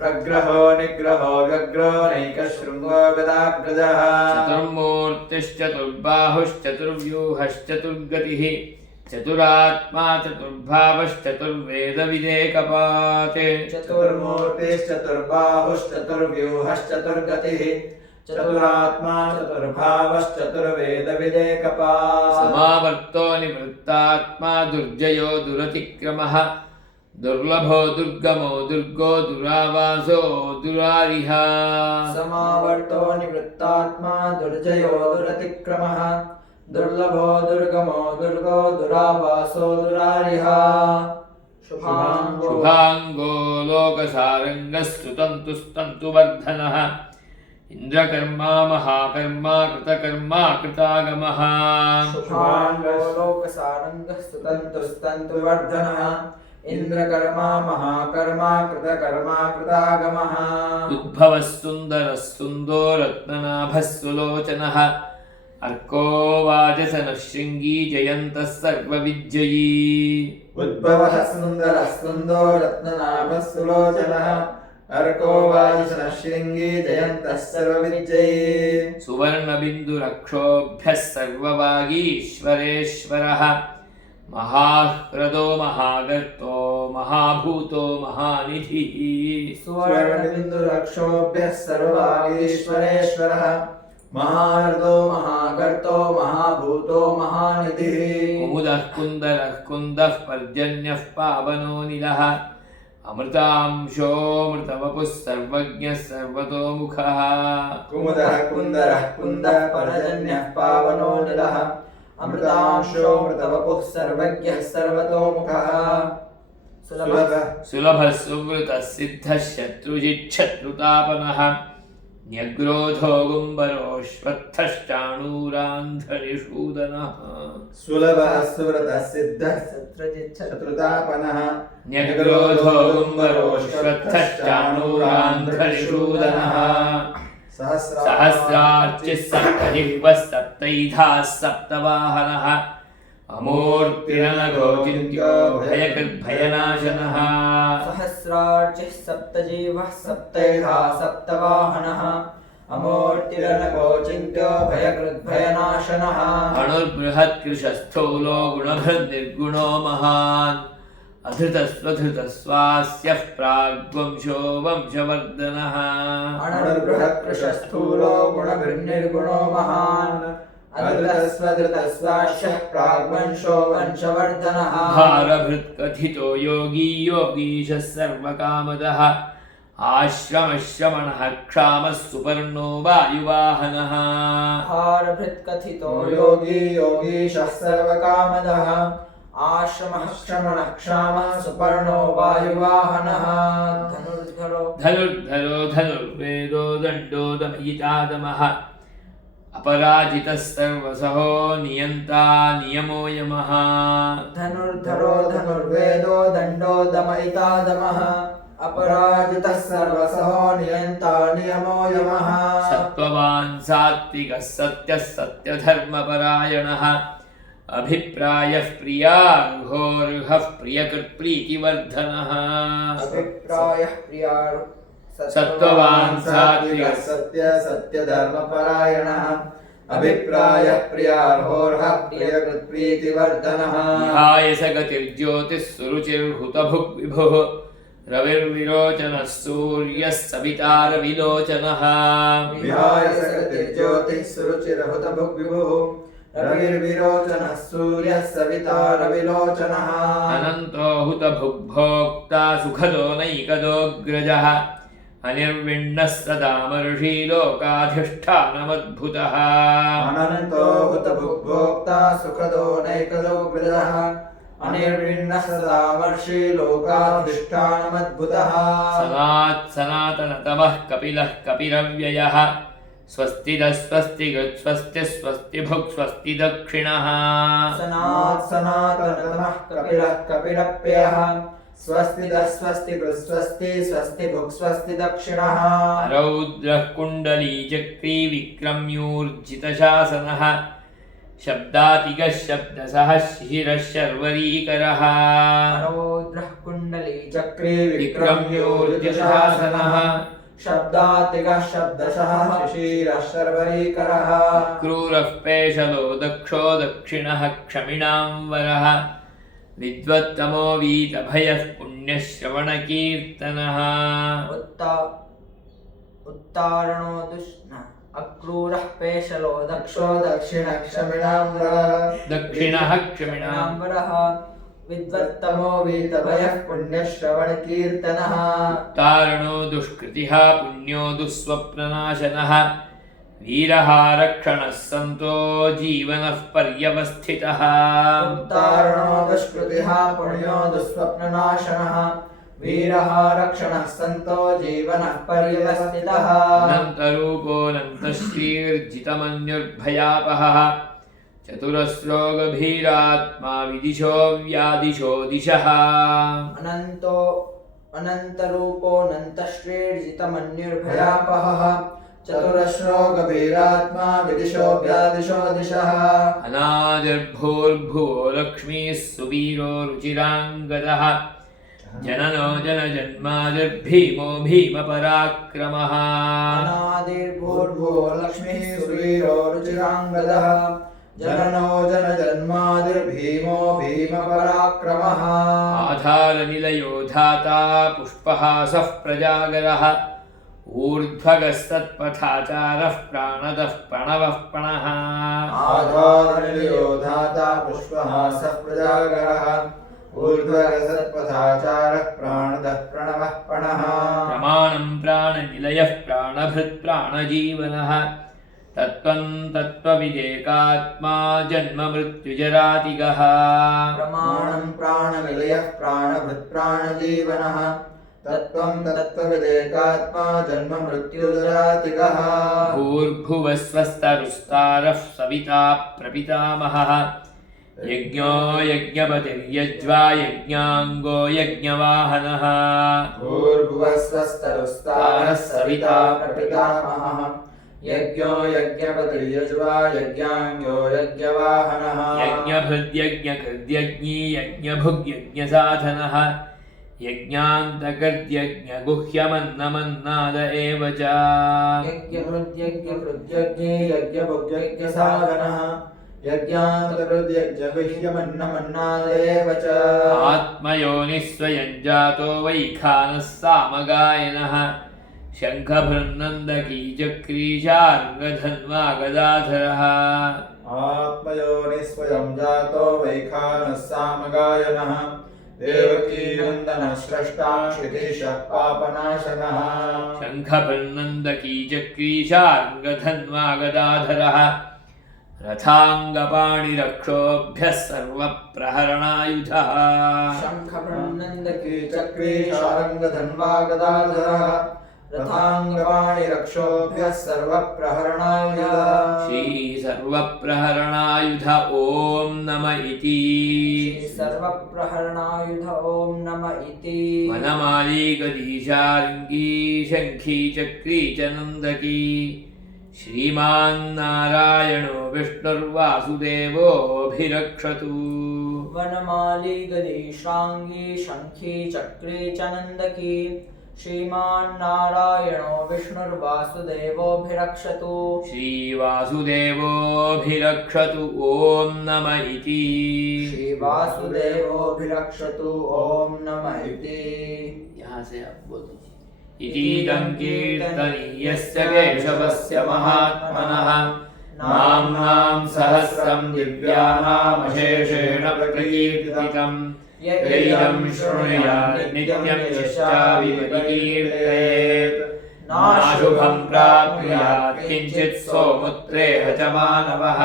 प्रग्रहो निग्रहो व्यग्रो नैकशृङ्गो गदाग्रजः चतुर्मूर्तिश्चतुर्बाहुश्चतुर्व्यूहश्चतुर्गतिः चतुरात्मा चतुर्भावश्चतुर्वेदविदेकपात् चतुर्मूर्तिश्चतुर्बाहुश्चतुर्व्यूहश्चतुर्गतिः चतुरात्मा चतुर्भावश्चतुर्वेदविदेकपात् समावर्तो निवृत्तात्मा दुर्जयो दुरतिक्रमः दुर्लभो दुर्गमो दुर्गो दुरावासो दुरारिः समावर्तो निवृत्तात्मा दुर्जयो दुरतिक्रमः दुर्लभो दुर्गमो दुर्गो दुरावासो दुरारिः शुभाङ्गो लोकसारङ्गः स्तुतन्तुस्तन्तुवर्धनः इन्द्रकर्मा महाकर्मा कृतकर्मा कृतागमः शुभाङ्गो लोकसारङ्गः स्तुतन्तुस्तन्तुवर्धनः इन्द्रकर्मा महाकर्मा कृतकर्मा कृतागमः उद्भवः सुन्दरः सुन्दो रत्ननाभः सुलोचनः अर्को वाजसनः शृङ्गी जयन्तः सर्वविजयी उद्भवः सुन्दरः सुन्दो रत्ननाभः सुलोचनः अर्को वाजसनः शृङ्गी जयन्तः सर्वविजयी सुवर्णबिन्दुरक्षोभ्यः सर्ववागीश्वरेश्वरः महाह्रदो महागर्तो महाभूतो महानिधिः सुवर्णबिन्दुरक्षोभ्यः सर्ववागीश्वरेश्वरः महाहृदो महागर्तो महाभूतो महानिधिः कुमुदः कुन्दरः कुन्दः पर्जन्यः पावनो निलः अमृतांशोऽमृतवपुः सर्वज्ञः सर्वतोमुखः कुमुदः कुन्दरः कुन्दः पर्जन्यः पावनो निलः अमृतांशोऽमृतवपुः सर्वज्ञः सर्वतोमुखः सुलभः सुवृतः सिद्धः शत्रुजिच्छत्रुतापनः न्यग्रोधो गुम्बरोऽश्वत्थश्चाणूरान्धरिषूदनः सुलभः सुव्रतः सिद्धः शत्रुतापनः न्यग्रोधो गुम्बरोऽश्वत्थश्चाणूरान्धरिषूदनः सहस्रार्चिः सप्तजिह्वः सप्तैधाः सप्तवाहनः अमूर्तिरनघो चिन्त्यो भयकृद्भयनाशनः सहस्रार्चिः सप्तजीवः सप्तैधा सप्तवाहनः अमूर्तिरनघो चिन्त्यो भयकृद्भयनाशनः अणुर्बृहत्कृशस्थूलो गुणभृद्निर्गुणो महान् अधृतस्वधृतस्वास्यः प्राग्वंशो वंशवर्धनः अणुर्बृहत्कृशस्थूलो गुणभिर्निर्गुणो महान् अधृतस्वधृतस्वास्यः प्राग्वंशो वंशवर्धनः भारभृत्कथितो योगी योगीशः सर्वकामदः आश्रमश्रमणः क्षामः सुपर्णो वायुवाहनः भारभृत्कथितो योगी योगीशः सर्वकामदः आश्रमः श्रमणः क्षामः सुपर्णो वायुवाहनः धनुर्धरो धनुर्वेदो दण्डो दमयितादमः अपराजितः सर्वसहो नियन्ता नियमो यमः धनुर्धरो धनुर्वेदो दण्डो दमयितादमः अपराजितः सर्वसहो नियन्ता नियमो यमः सत्त्ववान् सात्विकः सत्यः सत्यधर्मपरायणः अभिप्रायः प्रियार्होर्हः प्रियकृत्प्रीतिवर्धनः अभिप्रायः प्रियार्होः सत्त्ववान् सात्विकः सत्य सत्यधर्मपरायणः अभिप्रायः प्रियार्होर्हः प्रियकृत्प्रीतिवर्धनः विहाय स गतिर्ज्योतिः सुरुचिर्हुतभुग्विभुः रविर्विरोचनः सूर्यः सविता रविलोचनः विहाय सकतिर्ज्योतिः सुरुचिरहुतभुग्विभुः रविर्विरोचनः सूर्यः सविता रविलोचनः अनन्तो हुतभुग्भोक्ता सुखदो नैकदोऽग्रजः अनिर्विण्णः सदामर्षि लोकाधिष्ठानमद्भुतः अनन्तो हुतभुग्भोक्ता सुखदो नैकदोऽग्रजः अनिर्विण्णः सदा वर्षि लोकाधिष्ठानमद्भुतः सनातनतमः कपिलः कपिरव्ययः स्वस्तिदः स्वस्तिगत् स्वस्तिः स्वस्तिभुक् स्वस्ति दक्षिणः सनातनतमः कपिलः कपिरप्ययः स्वस्तिदः स्वस्तिकृत् स्वस्ति स्वस्तिभुक् स्वस्ति दक्षिणः रौद्रः कुण्डलीचक्री विक्रम्यूर्जितशासनः शब्दातिगः शब्दसः शिशिरः शर्वरीकरः रौद्रः कुण्डली चक्रे विक्रम्योर्जितशासनः शब्दातिगः शब्दशः शिशिरः शर्वरीकरः क्रूरः पेशलो दक्षो दक्षिणः क्षमिणां वरः विद्वत्तमो वीतभयः पुण्यश्रवणकीर्तनः उत्तारणो दुष्ण अक्रूरः पेशलो दक्षो दक्षिणः क्षमिणाम्बरः दक्षिणः क्षमिणाम्बरः विद्वत्तमो वीतभयः पुण्यश्रवणकीर्तनः तारणो दुष्कृतिः पुण्यो दुःस्वप्ननाशनः वीरः रक्षणः सन्तो जीवनः पर्यवस्थितः तारणो दुष्कृतिः पुण्यो दुःस्वप्ननाशनः वीरः रक्षणः सन्तो जीवनः पर्यवस्थितः अनन्तरूपोऽनन्तश्रीर्जितमन्युर्भयापहः चतुरस्रोगभीरात्मा विदिशो व्यादिशो दिशः अनन्तरूपोऽनन्तश्रीर्जितमन्युर्भयापहः चतुरश्रोगभीरात्मा विदिशो व्यादिशो दिशः अनादिर्भूर्भुवो लक्ष्मीः सुवीरो रुचिराङ्गदः जननो जनजन्मादिर्भीमो भीमपराक्रमः अनादिर्भूर्भुवो लक्ष्मीः सुवीरो रुचिराङ्गदः जननो जनजन्मादिर्भीमो भीमपराक्रमः आधारनिलयो धाता पुष्पहासः प्रजागरः ऊर्ध्वगस्तत्पथाचारः प्राणदः प्रणवः प्रणः आधारनिलयो धाता पुष्पहासः प्रजागरः ऊर्ध्वगसत्पथाचारः प्राणदः प्रणवः प्रणः प्रमाणं प्राणनिलयः प्राणभृत् प्राणजीवनः तत्त्वं तत्त्वविदेकात्मा जन्म मृत्युजरातिगः प्रमाणं प्राणनिलयः प्राणभृत् प्राणजीवनः तत्त्वं तत्त्वविदेकात्मा जन्म मृत्युजरातिगः भूर्भुवः स्वस्तरुस्तारः सविता प्रपितामहः यज्ञो यज्ञपतिर्यज्वा यज्ञाङ्गो यज्ञवाहनः भूर्भुवः स्वस्तरुस्तारः सविता प्रपितामहः यज्ञो यज्ञपतिर्यज्वा यज्ञाङ्गो यज्ञवाहनः यज्ञभृद्यज्ञकृद्यज्ञी यज्ञभुग्यज्ञसाधनः यज्ञान्तकृद्यज्ञगुह्यमन्नमन्नाद एव च यज्ञहृद्यज्ञकृद्यज्ञे यज्ञभुग्यज्ञसाधनः यज्ञान्तकृद्यज्ञगुह्यमन्नमन्नाद एव च आत्मयोनिः स्वयं जातो वैखानः सामगायनः शङ्खभृन्नन्दकी चक्रीशार्ङ्गधन्वा गदाधरः आत्मयोनिः स्वयं जातो वैखानः सामगायनः देवकीनन्दनः स्रष्टा क्षितीशः पापनाशनः शङ्खभृन्नन्दकी चक्रीशार्ङ्गधन्वा गदाधरः रथाङ्गपाणिरक्षोभ्यः सर्वप्रहरणायुधः शङ्खभृन्नन्दकी चक्रीशार्ङ्गधन्वा गदाधरः रथाङ्गपाणिरक्षोभ्यः सर्वप्रहरणायुधः श्रीसर्वप्रहरणायुध ॐ नम इति सर्वप्रहरणायुध ॐ नम इति वनमाली गदीशार्ङ्गी शङ्खी चक्री च नन्दकी श्रीमान्नारायणो विष्णुर्वासुदेवोऽभिरक्षतु वनमाली गदी श्रांगी शंखी चक्री च नंदकी श्रीमान्नारायणो विष्णुर्वासुदेवोऽभिरक्षतु श्रीवासुदेवोऽभिरक्षतु ॐ नम इति श्रीवासुदेवोऽभिरक्षतु ॐ नम इति। यहाँ से आप बोल दीजिए। इतीदं कीर्तनीयस्य केशवस्य महात्मनः नाम्नां सहस्रं दिव्यानामशेषेण प्रकीर्तितम् यैदं शृणुयात् नित्यं यश्चाविकीर्तयेत् नाशुभं प्राप्नुयात् किञ्चित् सौमुत्रेह च मानवः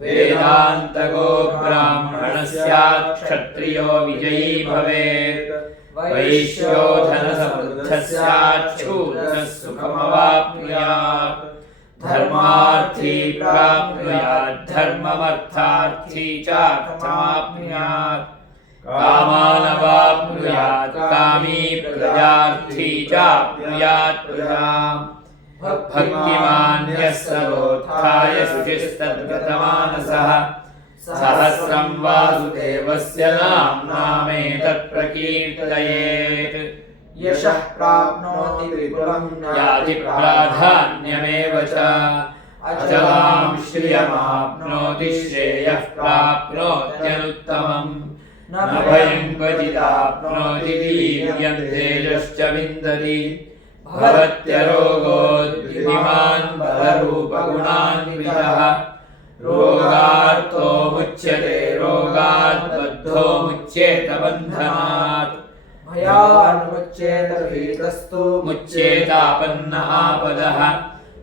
वेदान्तको ब्राह्मणः स्यात् क्षत्रियो विजयी भवेत् वैश्यो धनसमृद्धः स्यात् शूद्रः सुखमवाप्नुयात् धर्मार्थी प्राप्नुयात् धर्ममर्थार्थी चार्थमाप्नुयात् कामानवाप्नुयात् कामी प्रजार्थी चाप्नुयात् प्रजाम् भक्तिमान्यः सरोत्थाय शुचिस्तद्गतमानसः सहस्रं वासुदेवस्य नाम्नामेतत् प्रकीर्तयेत् यशः प्राप्नोति विपुलं याति प्राधान्यमेव च अचलां श्रियमाप्नोति श्रेयः प्राप्नोत्यनुत्तमम् न भयं क्वचिदाप्नोति वीर्यं तेजश्च विन्दति भवत्यरोगोद्युतिमान् बलरूपगुणान्वितः रोगार्तो मुच्यते रोगात् बद्धो मुच्येत बन्धनात् भयान्मुच्येत भीतस्तु मुच्येतापन्न आपदः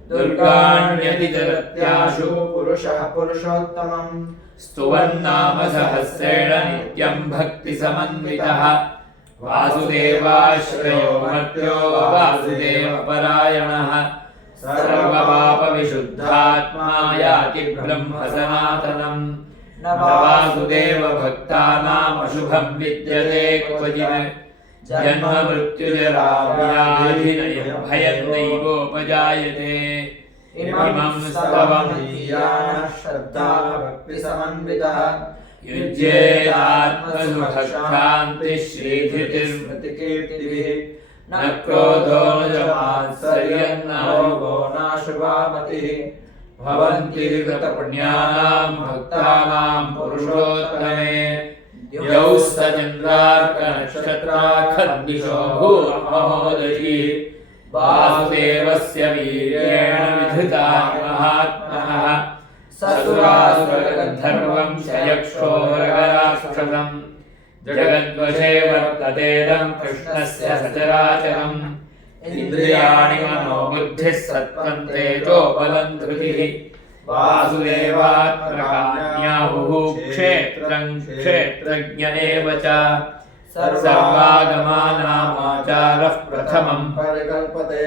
दुर्गाण्यतितरत्याशु पुरुषः पुरुषोत्तमम् स्तुवन्नाम सहस्रेण नित्यं भक्तिसमन्वितः वासुदेवाश्रयो मर्त्यो वासुदेवपरायणः सर्वपापविशुद्धात्मा याति ब्रह्म सनातनम् न वासुदेवभक्तानाम् अशुभं विद्यते क्वचित् जन्म मृत्युजरा व्याधिनयं भयं नैवोपजायते इमं स्तवं श्रद्धा भक्तिसमन्वितः युज्येदात्मसुखशान्तिः श्रीधृतिर्स्मृतिकीर्तिभिः न क्रोधो न च मात्सर्यं न रोगो नाशुभा मतिः भवन्ति कृतपुण्यानां भक्तानां पुरुषोत्तमे द्यौः स चन्द्रार्कनक्षत्राखन्दिशो भूर्महोदयी वासुदेवस्य वीर्येण विधृता महात्मनः ससुरासुरगन्धर्वं शयक्षोरगराक्षसम् जगद्वशे वर्ततेदं कृष्णस्य सचराचरम् इन्द्रियाणि मनोबुद्धिः सत्त्वं तेजोबलं धृतिः वासुदेवात्मकान्याहुः क्षेत्रं क्षेत्रज्ञ एव च सर्वागमानामाचारः प्रथमं परिकल्पते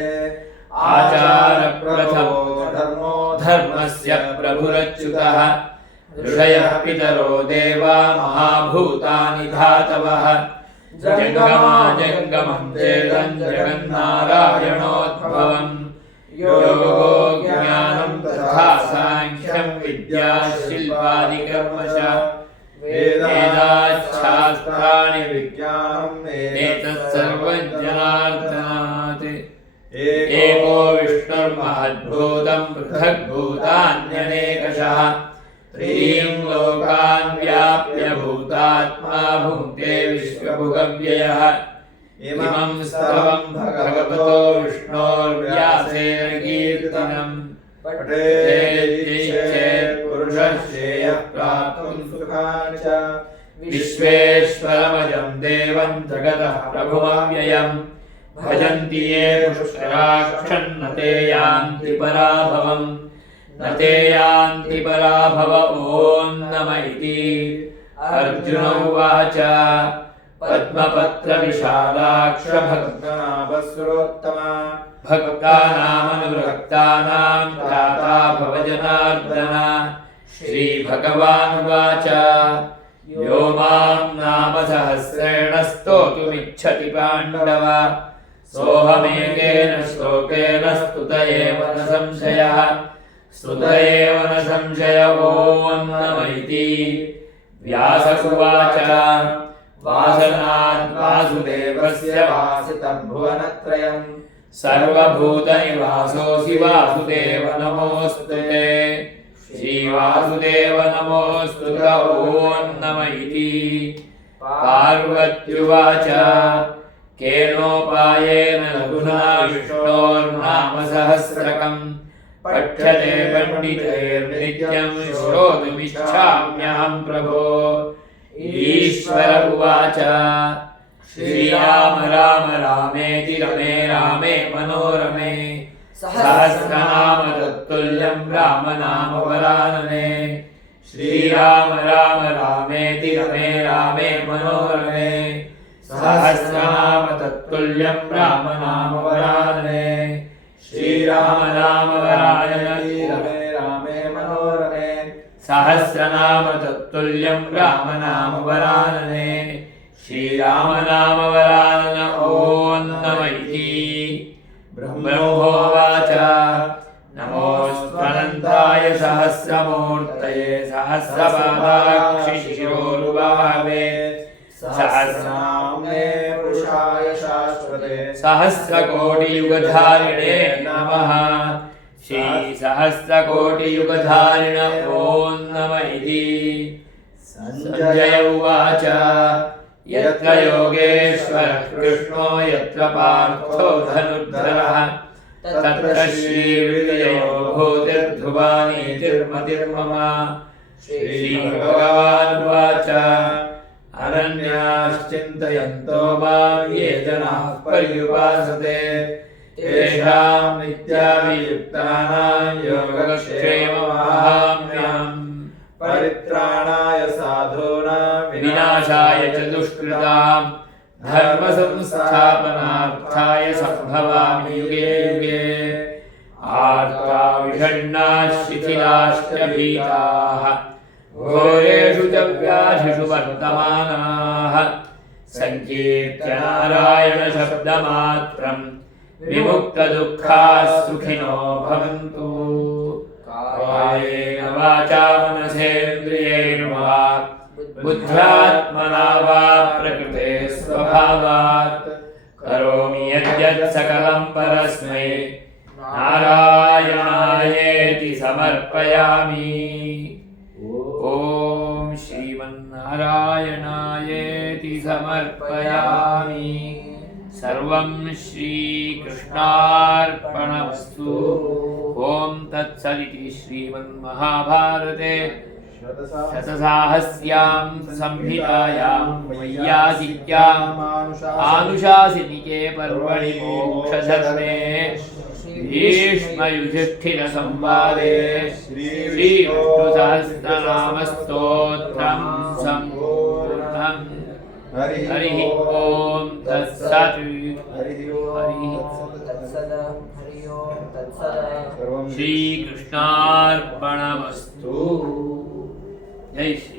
आचारप्रथमो धर्मो धर्मस्य प्रभुरच्युतः ऋषयः पितरो देवा महाभूतानि धातवः जङ्गमाजङ्गमं चेदं जगन्नारायणोद्भवम् योगो ज्ञानं तथा साङ्ख्यं विद्या शिल्पादिकर्मश वेदाच्छास्त्राणि विज्ञानम् एतत्सर्वं जनार्दनात् एको विष्णुर्महद्भूतं पृथग्भूतान्यनेकशः त्रीन् लोकान् व्याप्य भूतात्मा भुङ्क्ते विश्वभुगव्ययः इमं स्तवं भगवतो विष्णोर्व्यासेन कीर्तनम् पठेत् पुरुषः श्रेयः प्राप्तुं सुखानि च विश्वेश्वरमजं देवं जगतः प्रभुमव्ययम् भजन्ति ये पुष्कराक्षन्न ते यान्ति पराभवम् न ते यान्ति पराभव ॐ नम इति अर्जुन उवाच पद्मपत्रविशालाक्ष भक्तनाभस्रोत्तमा भक्तानामनुरक्तानां त्राता भव जनार्दन श्रीभगवानुवाच यो मां नाम सहस्रेण स्तोतुमिच्छति पाण्डव सोऽहमेकेन श्लोकेन स्तुत एव न संशयः स्तुत एव न संशय ॐ नम इति व्यास उवाच वासनात् वासुदेवस्य वासितं भुवनत्रयम् सर्वभूतनिवासोऽसि वासुदेव नमोऽस्तु ते श्रीवासुदेव नमोऽस्तु त ॐ नम इति पार्वत्युवाच केनोपायेन लघुना विष्णोर्नाम सहस्रकम् पठ्यते पण्डितैर्नित्यं श्रोतुमिच्छाम्यहं प्रभो ईश्वर उवाच श्रीराम राम रामेति रमे रामे मनोरमे सहस्रनाम तत्तुल्यं राम नाम वरानने श्रीराम राम रामेति रमे रामे मनोरमे सहस्रनाम तत्तुल्यं राम नाम वरानने श्रीराम नाम वरानने रमे रामे मनोरमे सहस्रनाम तत्तुल्यं राम नाम वरानने श्रीराम नाम वरानन ॐ नम इति ब्रह्मोवाच नमोऽस्त्वनन्ताय सहस्रमूर्तये सहस्रपादाक्षिशिरोरुबाहवे सहस्रनाम्ने पुरुषाय शाश्वते सहस्रकोटियुगधारिणे नमः श्रीसहस्रकोटियुगधारिण ॐ नम इति संजय उवाच यत्र योगेश्वरः कृष्णो यत्र पार्थो धनुर्धरः तत्र श्रीविजयो भूतिर्ध्रुवानीतिर्मतिर्मम श्रीभगवानुवाच अनन्याश्चिन्तयन्तो मां ये जनाः पर्युपासते तेषां नित्याभियुक्तानां योगक्षेममहाम्यहम् परित्राणाय साधूनां विनाशाय च दुष्कृतां धर्मसंस्थापनार्थाय सम्भवामि युगे युगे आर्ता विषण्णाः शिथिलाश्च भीताः घोरेषु च व्याधिषु वर्तमानाः संकीर्त्य नारायणशब्दमात्रं विमुक्तदुःखाः सुखिनो भवन्तु कायेन वाचा मनसेन्द्रियैर्वा बुद्ध्यात्मना वा प्रकृते स्वभावात् करोमि यद्यत् सकलं परस्मै नारायणायेति समर्पयामि ॐ श्रीमन्नारायणायेति समर्पयामि सर्वं श्रीकृष्णार्पणमस्तु ॐ तत्सदिति श्रीमन्महाभारते शतसाहस्र्यां संहितायां वैयासिक्याम् आनुशासनिके पर्वणि मोक्षधर्मे भीष्मयुधिष्ठिरसंवादे श्रीविष्णुसहस्रनामस्तोत्रं सम्पूर्णम् हरिः ॐ तत्सत् श्रीकृष्णार्पणमस्तु जय श्री